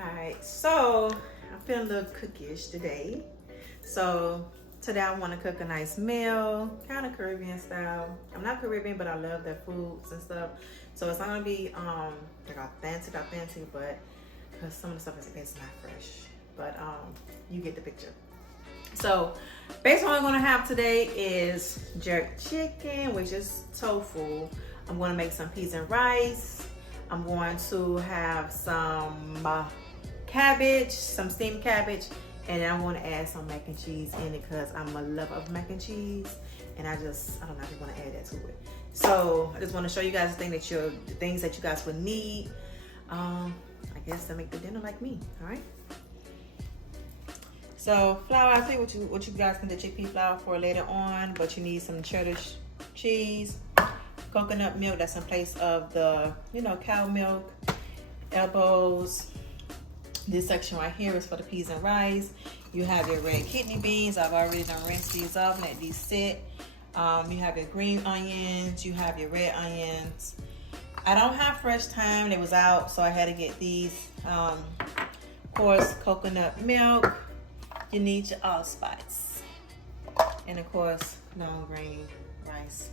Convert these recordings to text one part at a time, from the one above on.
Alright, so I'm feeling a little cookish today. So today I want to cook a nice meal, kind of Caribbean style. I'm not Caribbean, but I love their foods and stuff. So it's not gonna be like authentic, but because some of the stuff is not fresh. But you get the picture. So basically what I'm gonna have today is jerk chicken, which is tofu. I'm gonna make some peas and rice. I'm going to have some cabbage, some steamed cabbage, and then I'm going to add some mac and cheese in it because I'm a lover of mac and cheese, and I don't know, I just want to add that to it. So I just want to show you guys the things that you guys would need, I guess, to make the dinner like me. All right. So flour, I'll tell you what you guys need the chickpea flour for later on, but you need some cheddar cheese, coconut milk that's in place of the cow milk, elbows. This section right here is for the peas and rice. You have your red kidney beans. I've already done rinsed these off, let these sit. You have your green onions, you have your red onions. I don't have fresh thyme, they was out, so I had to get these. Of course, coconut milk. You need your allspice, and of course long grain rice.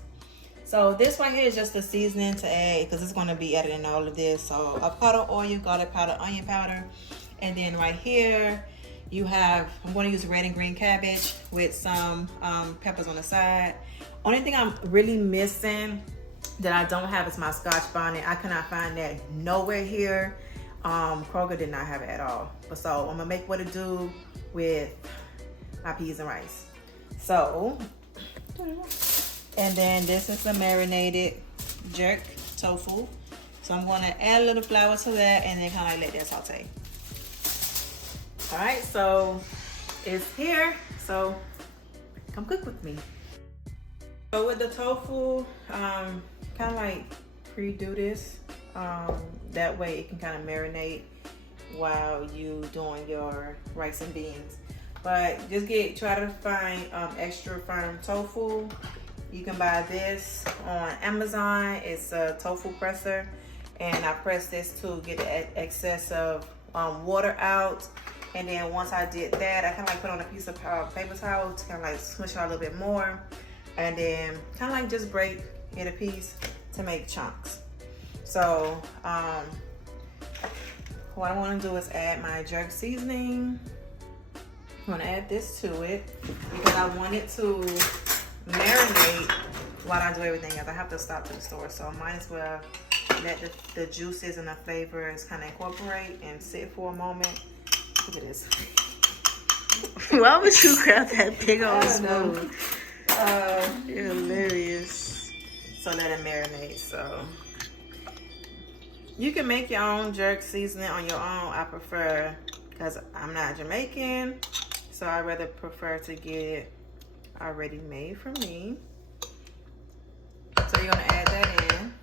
So this right here is just the seasoning to add because it's going to be added in all of this. So avocado oil, garlic powder, onion powder, and then right here you have, I'm going to use red and green cabbage with some peppers on the side. Only thing I'm really missing that I don't have is my scotch bonnet. I cannot find that nowhere here. Kroger did not have it at all. But so I'm gonna make what it do with my peas and rice. So, and then this is the marinated jerk tofu. So I'm gonna add a little flour to that and then kind of let that saute. All right, so it's here. So come cook with me. So with the tofu, kind of like pre-do this. That way it can kind of marinate while you doing your rice and beans. But just try to find extra firm tofu. You can buy this on Amazon. It's a tofu presser, and I press this to get the excess of water out. And then once I did that, I kind of like put on a piece of paper towel to kind of like smush it out a little bit more, and then kind of like just break it a piece to make chunks. So what I want to do is add my jerk seasoning. I'm going to add this to it because I want it to marinate while I do everything else. I have to stop to the store, so I might as well let the juices and the flavors kind of incorporate and sit for a moment. Look at this. Why would you grab that big old spoon? You're hilarious. So let it marinate. So you can make your own jerk seasoning on your own. I prefer, because I'm not Jamaican, so I rather prefer to get it already made for me. So you're gonna add that in.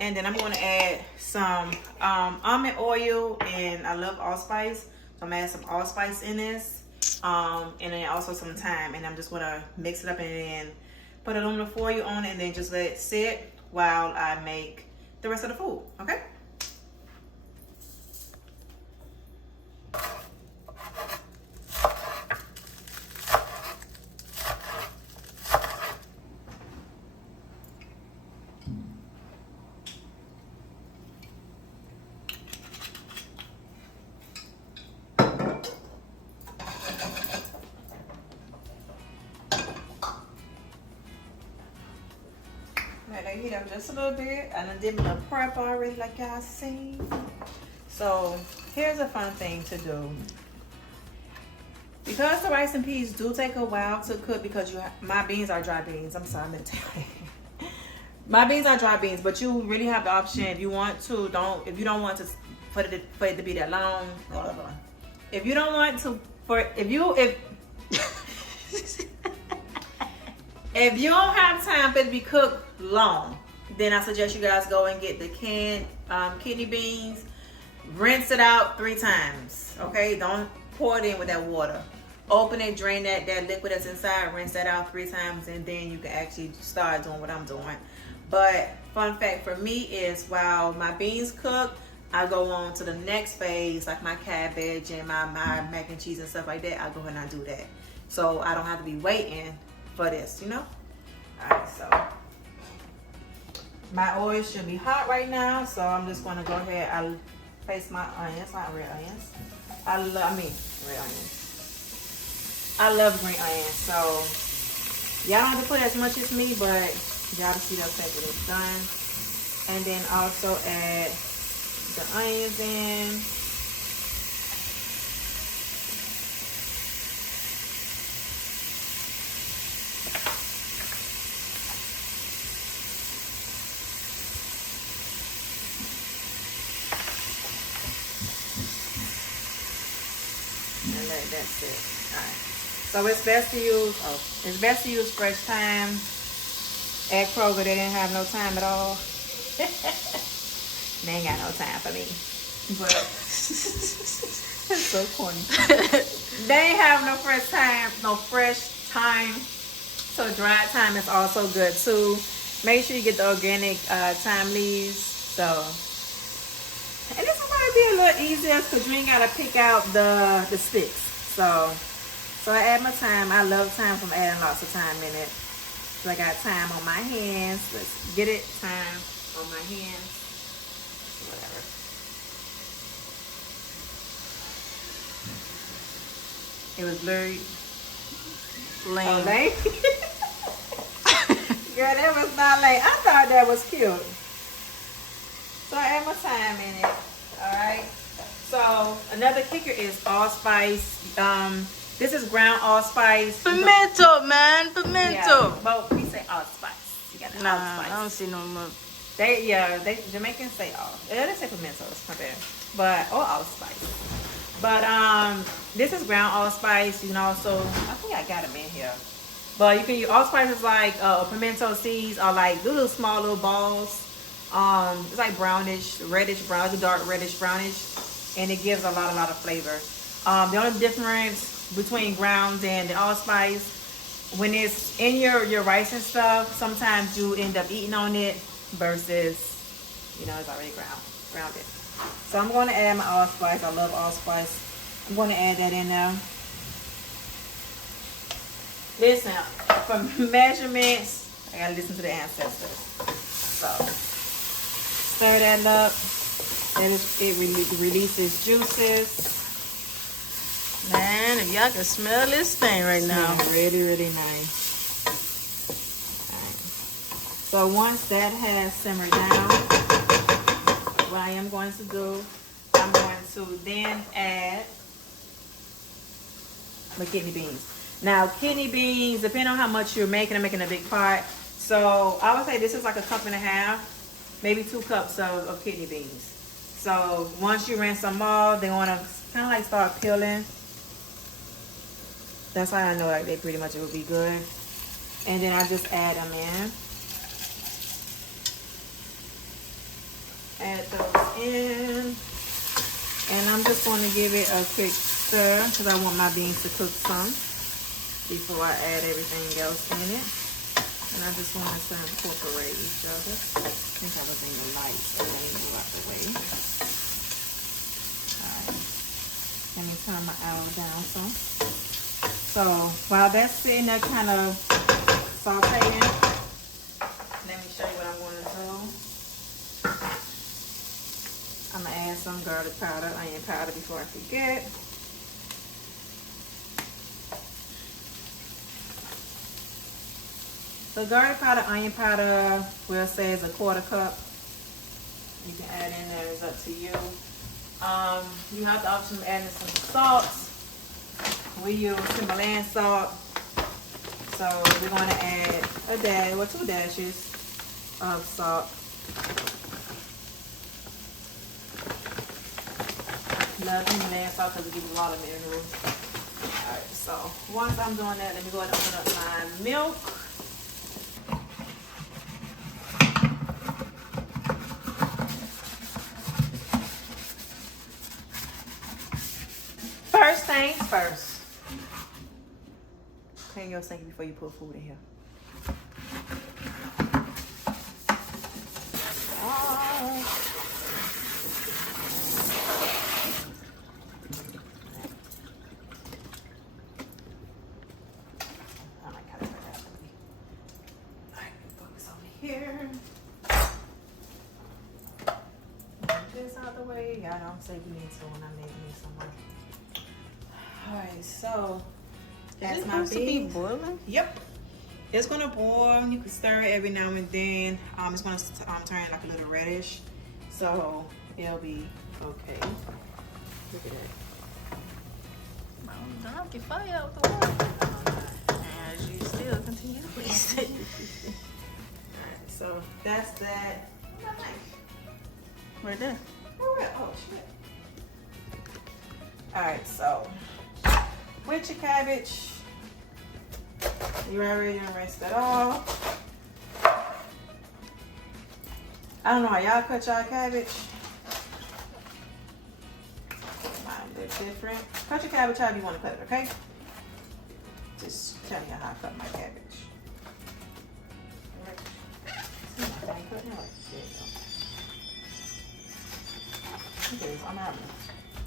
And then I'm gonna add some almond oil, and I love allspice. So I'm gonna add some allspice in this. And then also some thyme, and I'm just gonna mix it up and then put aluminum foil on it and then just let it sit while I make the rest of the food, okay? Let that heat up just a little bit. I done did my prep already, like y'all seen. So here's a fun thing to do. Because the rice and peas do take a while to cook, because my beans are dry beans. I'm sorry, I meant to tell you. My beans are dry beans, but you really have the option if you want to. If you don't want to for it to be that long. If you don't want to, if you don't have time for it to be cooked long, then I suggest you guys go and get the canned kidney beans. Rinse it out 3 times, okay? Don't pour it in with that water. Open it, drain that liquid that's inside, rinse that out 3 times, and then you can actually start doing what I'm doing. But fun fact for me is, while my beans cook, I go on to the next phase, like my cabbage and my mac and cheese and stuff like that. I go ahead and I do that. So I don't have to be waiting for this, you know? Alright, so my oil should be hot right now. So I'm just gonna go ahead, I'll place my onions, not red onions. Red onions. I love green onions, so y'all don't have to put as much as me, but y'all see the effect when it's done. And then also add the onions in. And let that sit. Alright. So it's best to use fresh thyme. At Kroger, they didn't have no time at all. They ain't got no time for me. But it's so corny. They ain't have no fresh thyme. So dried thyme is also good too. Make sure you get the organic thyme leaves. So, and this will probably be a little easier because you ain't gotta pick out the sticks. So I add my thyme. I love thyme, so I'm adding lots of thyme in it. So I got thyme on my hands. Let's get it. Thyme on my hands. Whatever. It was very lame. Oh, lame? Girl, that was not lame. I thought that was cute. So I add my thyme in it. Alright. So another kicker is allspice. This is ground allspice. Pimento, man. Pimento. Yeah, but we say allspice. You got the allspice. I don't see no more. They Jamaicans say all. They say pimento. It's not bad. But or allspice. But this is ground allspice. You can also, I think I got them in here. But you can use allspice is like pimento seeds or like little small little balls. It's like brownish, reddish brown. It's a dark reddish brownish, and it gives a lot of flavor. The only difference between ground and the allspice, when it's in your rice and stuff, sometimes you end up eating on it versus, you know, it's already grounded. So I'm going to add my allspice. I love allspice. I'm going to add that in there. Listen, for measurements, I gotta listen to the ancestors. So stir that up. It releases juices. Man, if y'all can smell this thing right now. Really, really nice. Alright. So once that has simmered down, what I am going to do, I'm going to then add my kidney beans. Now, kidney beans, depending on how much you're making, I'm making a big pot. So I would say this is like a cup and a half, maybe 2 cups of kidney beans. So once you rinse them off, they want to kind of like start peeling. That's how I know like they pretty much will be good. And then I just add them in. Add those in. And I'm just going to give it a quick stir because I want my beans to cook some before I add everything else in it. And I just want to incorporate each other. I think I was in the light, so let me move out the way. Alright. Let me turn my oil down some. So while that's sitting there kind of sauteing, let me show you what I'm going to do. I'm going to add some garlic powder, onion powder before I forget. So garlic powder, onion powder, we'll say is a 1/4 cup. You can add in there, it's up to you. You have the option of adding some salt. We use Himalayan salt. So we're going to add a dash or 2 dashes of salt. Love Himalayan salt because it gives a lot of minerals. Alright, so once I'm doing that, let me go ahead and open up my milk. First things first. Clean your sink before you put food in here. out the way. Y'all don't say we need to when I make me some more. Alright, so that's my supposed to be beans. boiling? Yep. It's gonna boil. You can stir it every now and then. It's gonna turn like a little reddish. So it'll be okay. Look at that. Don't get fire out the water. As you still continue to waste it. Alright, so that's that. Right there. Oh shit. Alright, so with your cabbage, you already rinsed it off. I don't know how y'all cut y'all cabbage. Mine a bit different. Cut your cabbage however you want to cut it, okay? Just tell you how I cut my cabbage. Alright. See my thing cutting out. There you go. Look at this. I'm having a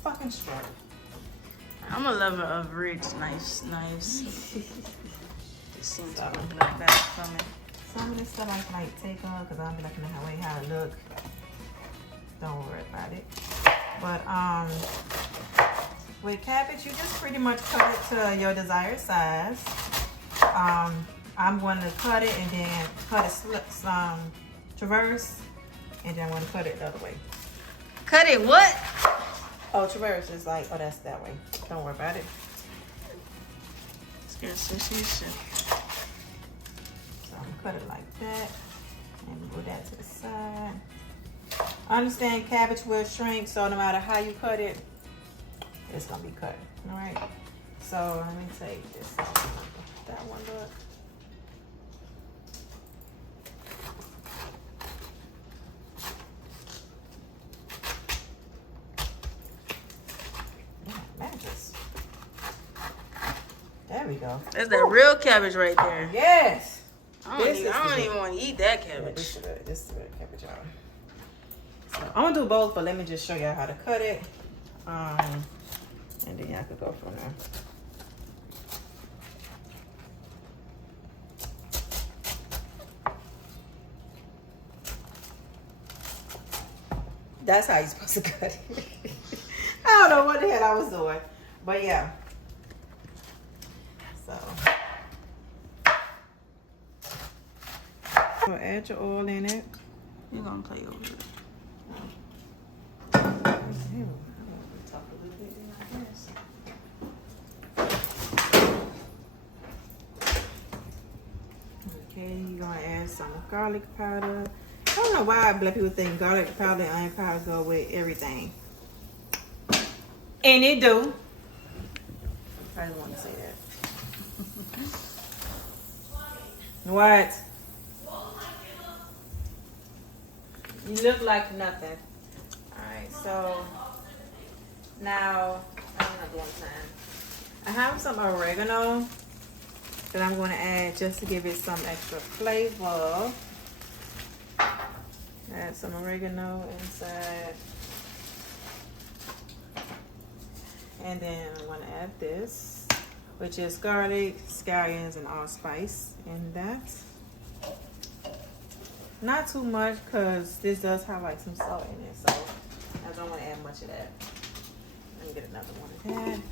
fucking stroke. I'm a lover of rich, nice. It seems to look like that for me. Some of this stuff I might take off because I'll be looking at how it look. Don't worry about it. But with cabbage, you just pretty much cut it to your desired size. I'm going to cut it and then cut it traverse, and then I'm going to cut it the other way. Cut it what? Oh, traverse is like, oh, that's that way. Don't worry about it. Scared shit. So I'm gonna cut it like that and move that to the side. I understand cabbage will shrink, so no matter how you cut it, it's gonna be cut. All right. So let me take this off. That one look. There we go. That's that real cabbage right there. Yes. I don't even want to eat that cabbage. This is the cabbage, y'all. So I'm gonna do both, but let me just show y'all how to cut it. And then y'all could go from there. That's how you're supposed to cut it. I don't know what the hell I was doing, but yeah. So, so add your oil in it. You're gonna play over it. Okay, you're gonna add some garlic powder. I don't know why black people think garlic powder and onion powder go with everything. And it do. I didn't want to say that. What? You look like nothing. Alright, so now I'm not doing time. I have some oregano that I'm going to add just to give it some extra flavor. Add some oregano inside. And then I'm going to add this, which is garlic, scallions, and allspice in that. Not too much because this does have like some salt in it, so I don't want to add much of that. Let me get another one of that. And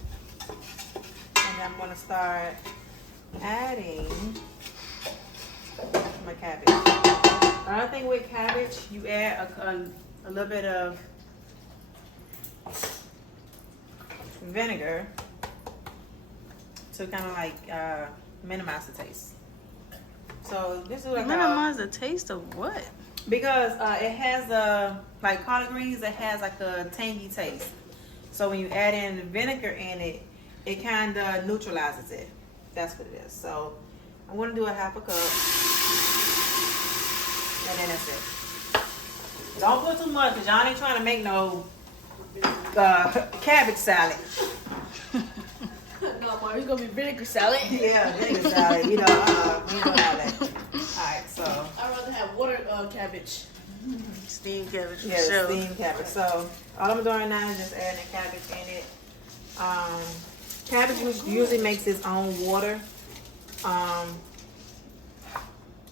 then I'm going to start adding my cabbage. Another thing with cabbage, you add a little bit of vinegar to kind of like minimize the taste. So this is like minimize the taste of what? Because it has like collard greens, it has like a tangy taste. So when you add in the vinegar in it, it kind of neutralizes it. That's what it is. So I'm going to do a half a cup, and then that's it. Don't put too much because y'all ain't trying to make no cabbage salad. No, Mom, it's gonna be vinegar salad. Yeah, vinegar salad. We don't all that. Alright, so I'd rather have water cabbage. Steamed cabbage. yeah, sure. steamed cabbage. So all I'm doing now is just adding the cabbage in it. Cabbage usually makes its own water.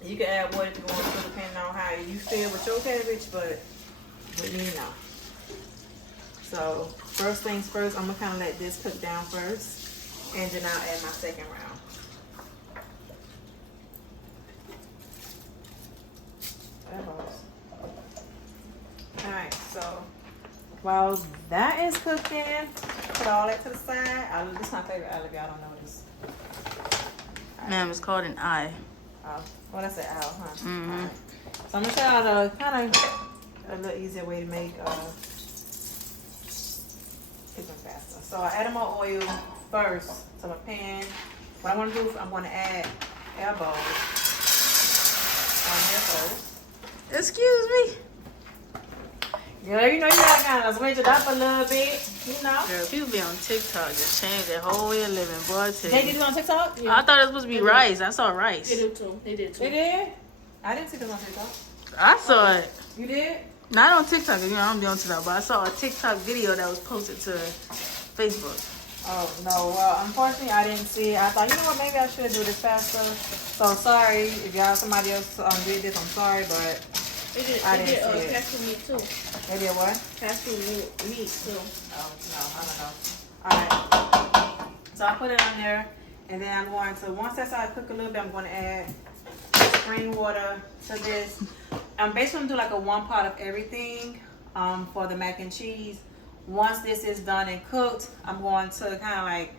You can add water if you want to, depending on how you feel with your cabbage, but with me, no. So first things first, I'm gonna kind of let this cook down first, and then I'll add my second round. Alright, so while that is cooking, put all that to the side. This is my favorite olive, y'all don't know this. Ma'am, it's called an eye. Oh, well, that's an owl, huh? Mm-hmm. Right. So I'm gonna show y'all a kind of a little easier way to make cooking faster. So I added my oil first to my pan. What I want to do is I'm going to add elbows on here first. Excuse me. Girl, you know you gotta kind of switch it up a little bit, you know. Girl, people be on TikTok just change their whole way of living. Boy, I tell They you. did it on TikTok? I thought it was supposed to be rice. I saw rice. They did too. They did too. They did? I didn't see this on TikTok. I saw it. You did? Not on TikTok. You know, I don't be on TikTok, but I saw a TikTok video that was posted to Facebook. Oh, no. Well, unfortunately, I didn't see it. I thought, you know what, maybe I should do this faster. So, sorry. If y'all, somebody else did this, I'm sorry, but They did. I They didn't did see it. cashew meat too. They did what? Cashew meat too. Oh, no, I don't know. Alright. So, I put it on there. And then I'm going to, once that starts to cook a little bit, I'm going to add spring water to this. I'm basically going to do like a 1 pot of everything for the mac and cheese. Once this is done and cooked, I'm going to kind of like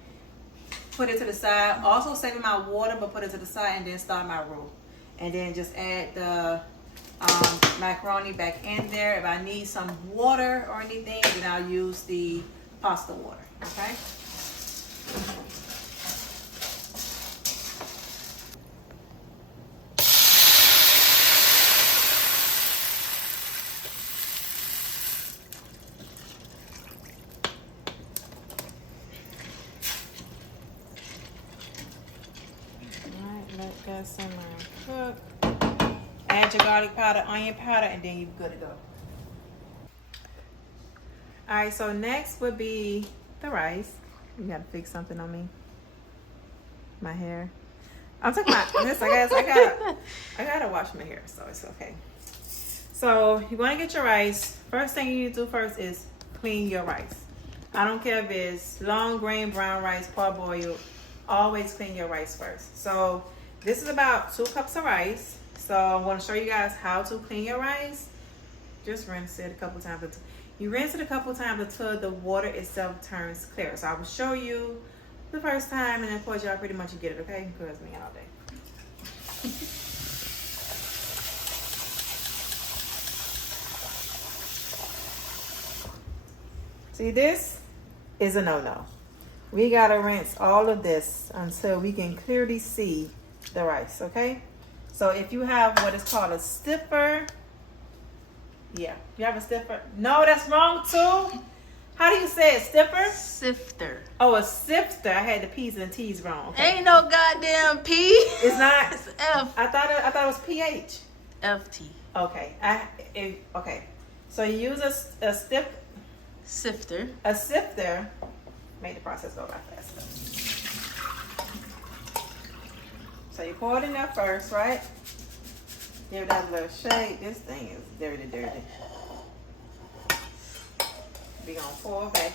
put it to the side. Also saving my water, but put it to the side and then start my roux. And then just add the macaroni back in there. If I need some water or anything, then I'll use the pasta water, okay? Let that simmer and cook. Add your garlic powder, onion powder, and then you're good to go. Alright, so next would be the rice. You gotta fix something on me. My hair. I'm talking about this, I guess I gotta wash my hair, so it's okay. So you're gonna get your rice. First thing you need to do first is clean your rice. I don't care if it's long grain brown rice, parboiled. Always clean your rice first. So this is about 2 cups of rice. So I'm going to show you guys how to clean your rice. Just rinse it a couple times. You rinse it a couple times until the water itself turns clear. So I will show you the first time, and then of course y'all pretty much get it, okay? Because me all day. See, this is a no-no. We gotta rinse all of this until we can clearly see the rice, okay? So if you have what is called a stiffer, yeah, you have a stiffer. No, that's wrong too. How do you say it? Stiffer? Sifter. Oh, a sifter. I had the P's and T's wrong. Okay. Ain't no goddamn P. It's not. It's F. I thought it was PH. FT. Okay. Okay. So you use a Sifter. A sifter. Make the process go a lot faster. So you pour it in there first, right? Give it that little shake. This thing is dirty. We gonna pour back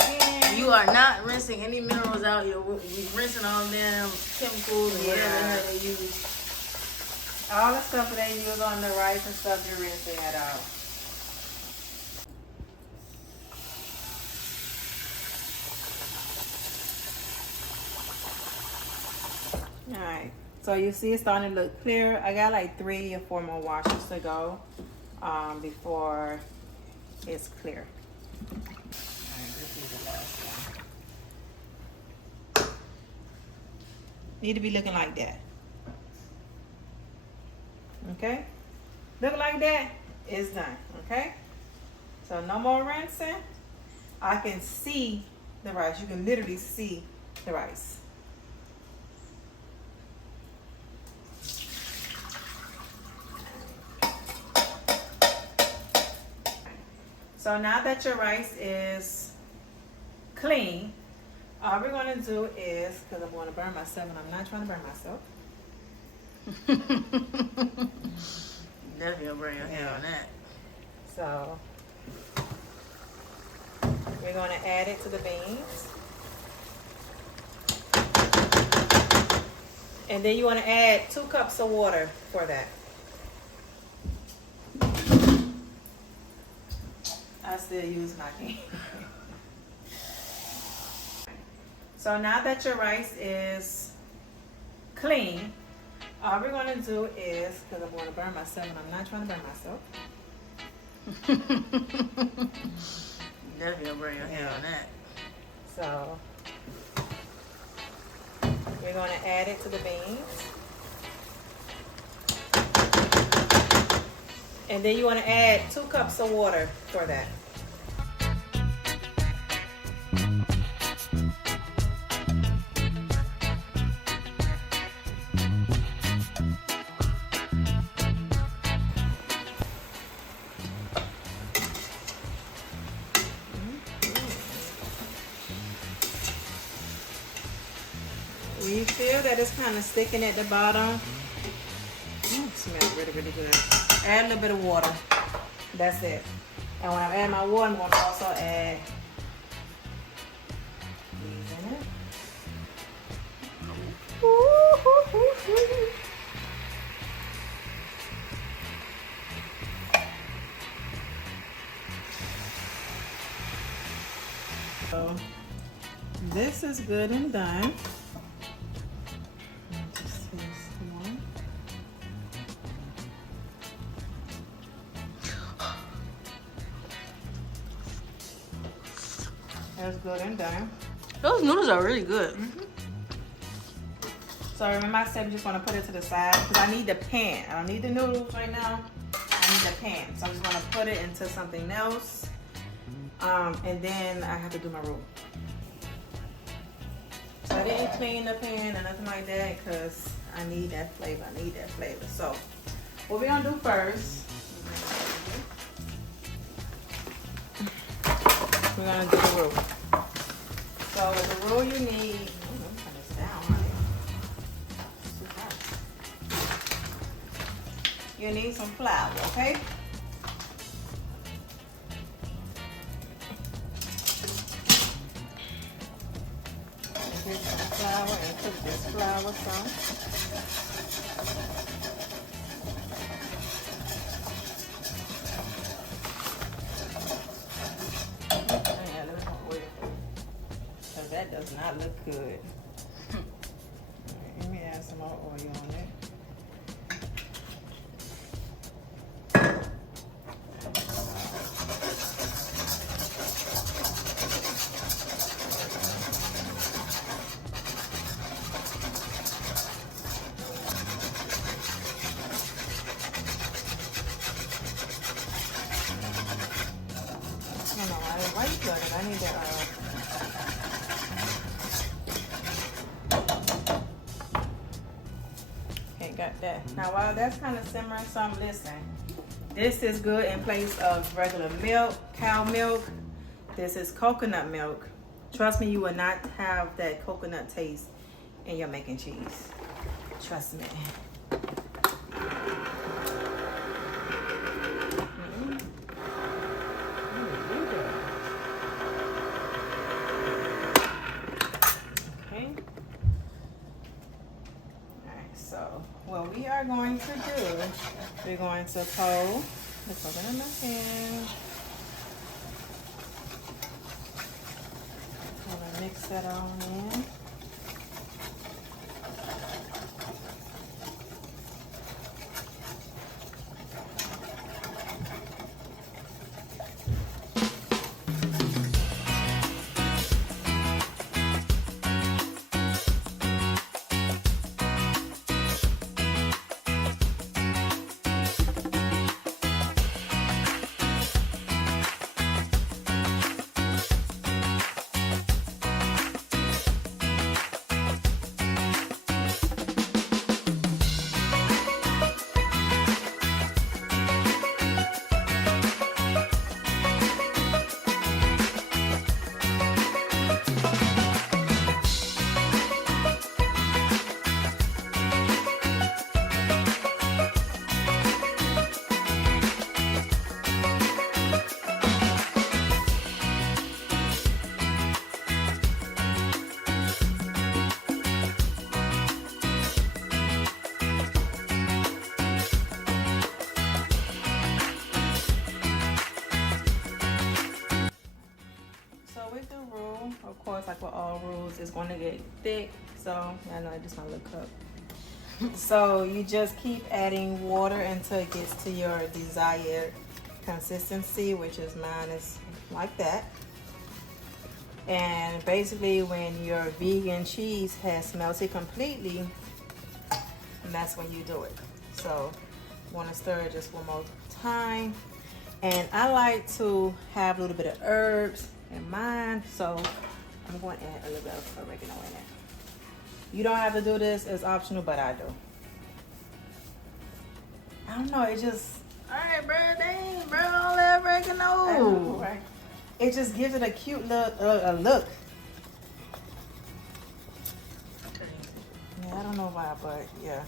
in. You are not rinsing any minerals out. You're rinsing all them chemicals and whatever the hell they use. All the stuff that they use on the rice and stuff, you're rinsing it out. Alright, so you see it's starting to look clear. I got like 3 or 4 more washes to go before it's clear. Alright, this is the last one. Need to be looking like that. Okay? Look like that, it's done. Okay? So no more rinsing. I can see the rice. You can literally see the rice. So now that your rice is clean, all we're going to do is, because I'm going to burn myself, and I'm not trying to burn myself. Definitely gonna burn your hair on that. So We're going to add it to the beans. And then you want to add 2 cups of water for that. I still use my can. So now that your rice is clean, all we're going to do is, because I'm going to burn myself and I'm not trying to burn myself. Definitely gonna burn your hand on that. So we're going to add it to the beans. And then you want to add 2 cups of water for that. When you feel that it's kind of sticking at the bottom, it smells really, really good. Add a little bit of water. That's it. And when I add my water, I'm going to also add these in it. So this is good and done. Just this one. That's good and done. Those noodles are really good. So remember I said we just want to put it to the side because I need the pan. I don't need the noodles right now. I need the pan. So I'm just going to put it into something else. And then I have to do my roux. So I didn't clean the pan or nothing like that because I need that flavor. I need that flavor. So what we're going to do first, we're going to do the roux. So the roux you need, turn this down, honey. It's too hot. You need some flour, okay? Here's some flour and cook this flour some. Yeah, let me put oil. Because that does not look good. Alright, let me add some more oil on it. Why you doing it? I need that. Okay, got that. Now while that's kind of simmering some, listen. This is good in place of regular milk, cow milk. This is coconut milk. Trust me, you will not have that coconut taste in your mac and cheese. Trust me. What we are going to do, we're going to pour the coconut milk in. I'm going to mix that on in. with the roux, of course, like with all roux, it's going to get thick. So I know I just my little cup. So you just keep adding water until it gets to your desired consistency, which is mine is like that. And basically when your vegan cheese has melted completely, that's when you do it. So you want to stir it just one more time. And I like to have a little bit of herbs in mine, so I'm going to add a little bit of oregano in it. You don't have to do this, it's optional, but I do. I don't know, it just... Alright, bro, dang, bro, all that oregano. Right. It just gives it a cute look. Look. Yeah, I don't know why, but yeah.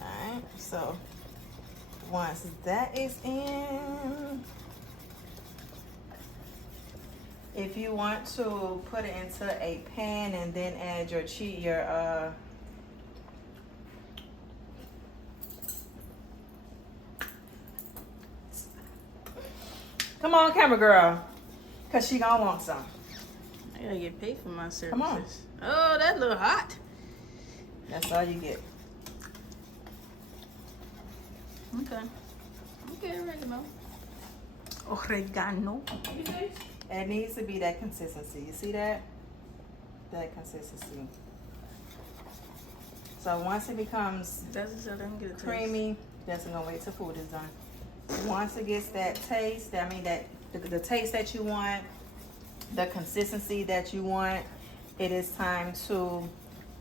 Alright, so once that is in, if you want to put it into a pan and then add your cheese, come on, camera girl, cause she gonna want some. I gotta get paid for my services. Come on. Oh, that look hot. That's all you get. Okay. Okay, oregano. Oregano. It needs to be that consistency. You see that? That consistency. So once it becomes creamy, that's gonna wait till food is done. Once it gets that taste, that mean that the taste that you want, the consistency that you want, it is time to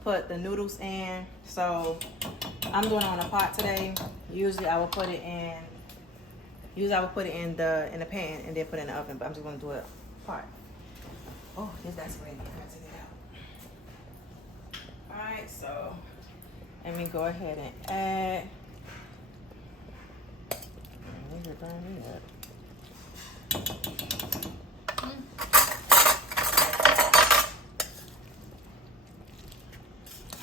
put the noodles in. So I'm doing it on a pot today. Usually I will put it in the pan and then put it in the oven, but I'm just gonna do it pot. Oh, that's ready. I have to get out. Alright, so let me go ahead and add. Burn me up.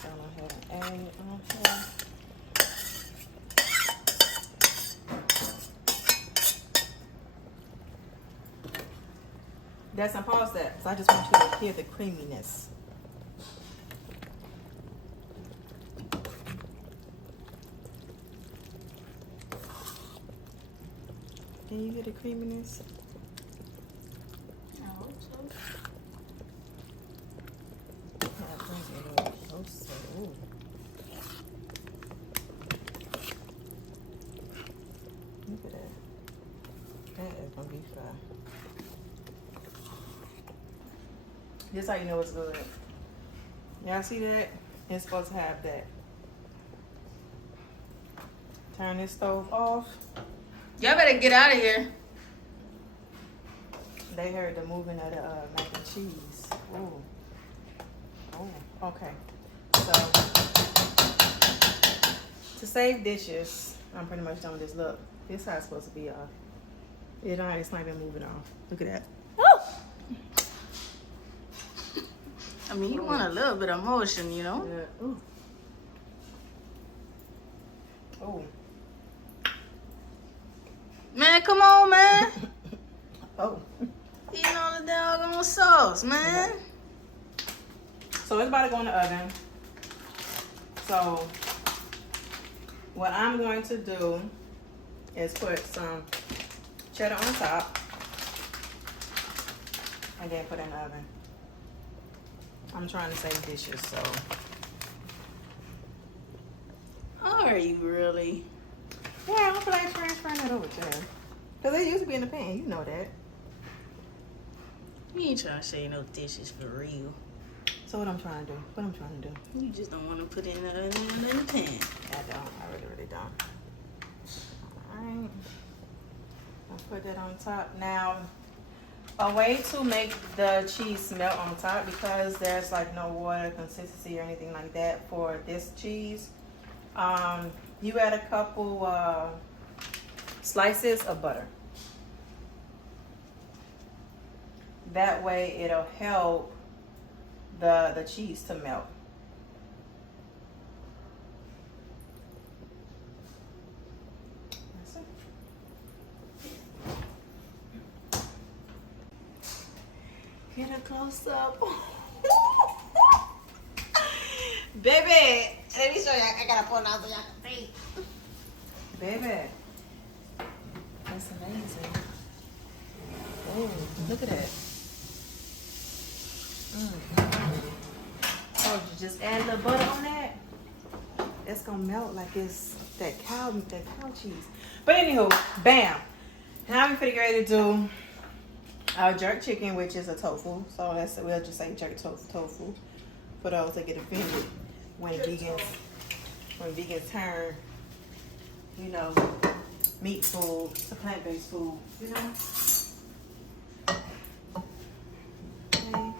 Go ahead and add it on here. That's and pause that, so I just want you to hear the creaminess. Can you hear the creaminess? I hope so. Yeah, bring it a little closer. Ooh. Look at that. That is gonna be fun. This how you know it's good. Y'all see that? It's supposed to have that. Turn this stove off. Y'all better get out of here. They heard the moving of the mac and cheese. Ooh. Oh, okay. So, to save dishes, I'm pretty much done with this. Look, this side's supposed to be off. It's not even moving off. Look at that. Oh. I mean, you want a little bit of motion, you know? Yeah. Ooh. Oh. Man, come on, man. Oh. Eating all the doggone sauce, man. So it's about to go in the oven. So what I'm going to do is put some cheddar on top and then put it in the oven. I'm trying to save dishes, so. Are you really? Yeah, I don't feel like transferring that over to them. Because they used to be in the pan, you know that. You ain't trying to say no dishes for real. So what I'm trying to do? What I'm trying to do? You just don't want to put it in the pan. I don't. I really don't. Alright. I'll put that on top. Now, a way to make the cheese melt on top, because there's like no water consistency or anything like that for this cheese. You add a couple slices of butter. That way it'll help the cheese to melt. That's it. Get a close up. Baby, let me show you. I gotta pull it out so y'all can see. Baby, that's amazing. Oh, look at that. Oh, you just add a little butter on that? It's gonna melt like it's that cow cheese. But anywho, bam. Now we're gonna get ready to do our jerk chicken, which is a tofu. So we'll just say jerk tofu for those that get offended when vegans turn, you know, meat food to plant-based food, you know. Okay.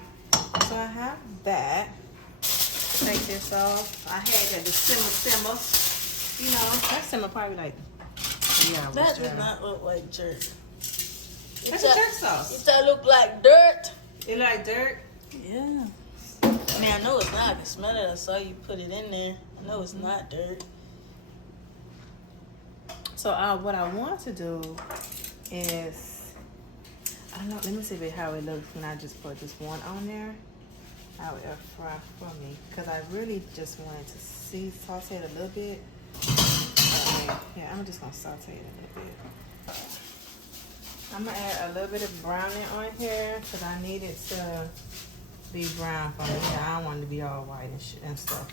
So I have that. Take this off. I had that to simmer. You know, that simmer probably like 3 hours. That does not look like jerk. That's a jerk sauce. It that look like dirt. It like dirt? Yeah. I mean, I know it's not. I can smell it. I saw you put it in there. I know it's not dirt. So what I want to do is, I don't know, let me see how it looks when I just put this one on there. I will air fry for me because I really just wanted to saute it a little bit. Yeah, I'm just gonna saute it a little bit. I'm gonna add a little bit of browning on here because I need it to be brown for me. Yeah, I don't want it to be all white and stuff.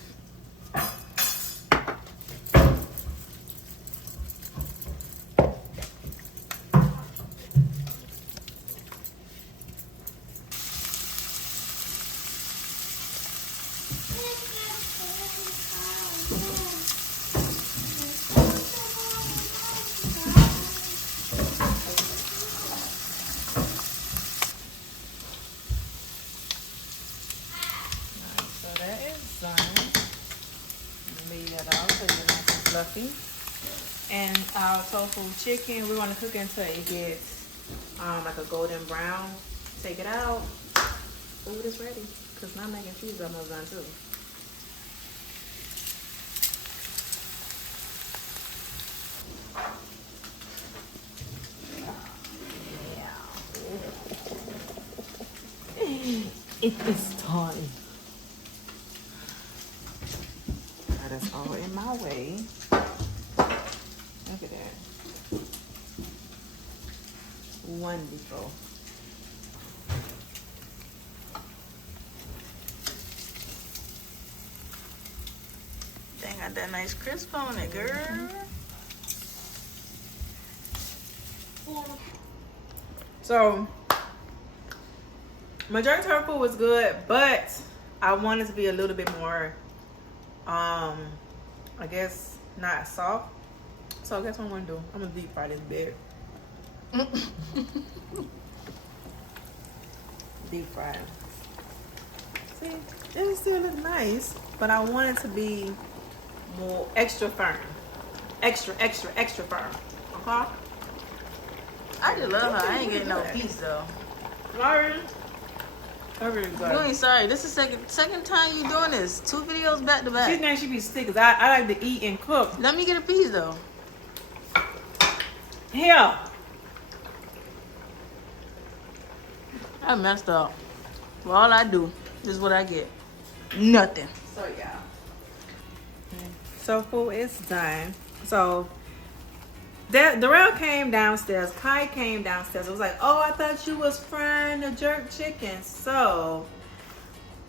Fluffy. And our tofu chicken, we want to cook it until it gets like a golden brown. Take it out. Food is ready because my mac and cheese is almost done too. Yeah. It is time. That's all in my way. Look at that. Wonderful. Dang, got that nice crisp on it, girl. So, my jerk tofu was good, but I wanted to be a little bit more I guess not soft. So guess what I'm gonna do? I'm gonna deep fry this bit. Deep fry. See, it still look nice, but I want it to be more extra firm. Extra firm. Okay? I just love her. I ain't getting no piece though. Sorry. Really You ain't sorry. This is second time you doing this. 2 videos back to back. She's saying she be sick because I like to eat and cook. Let me get a piece though. Here. I messed up. Well, all I do is what I get. Nothing. So yeah. So food is done. So Darrell came downstairs. Kai came downstairs. I was like, oh, I thought you was frying the jerk chicken. So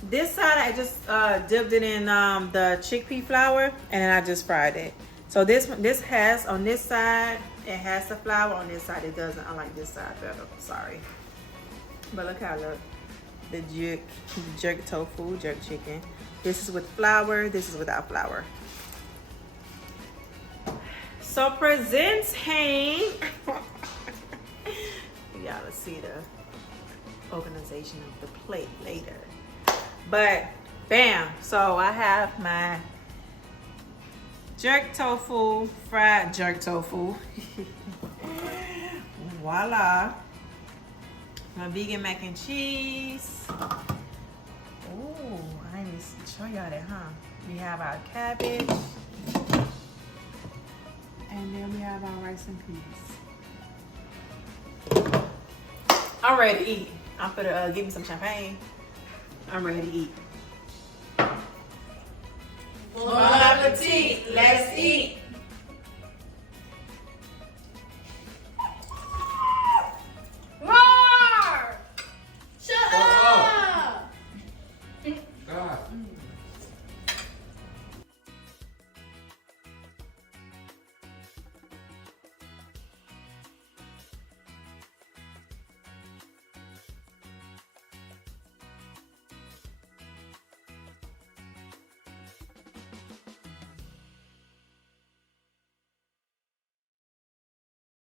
this side I just dipped it in the chickpea flour and then I just fried it. So this has on this side it has the flour, on this side it doesn't. I like this side better. Sorry, but look how I look. The jerk tofu, jerk chicken. This is with flour. This is without flour. So presenting, y'all will see the organization of the plate later. But bam, so I have my jerk tofu, fried jerk tofu. Voila. My vegan mac and cheese. Oh, I didn't even show y'all that, huh? We have our cabbage. And then we have our rice and peas. I'm ready to eat. I'm gonna give me some champagne. I'm ready to eat. Bon appetit. Let's eat.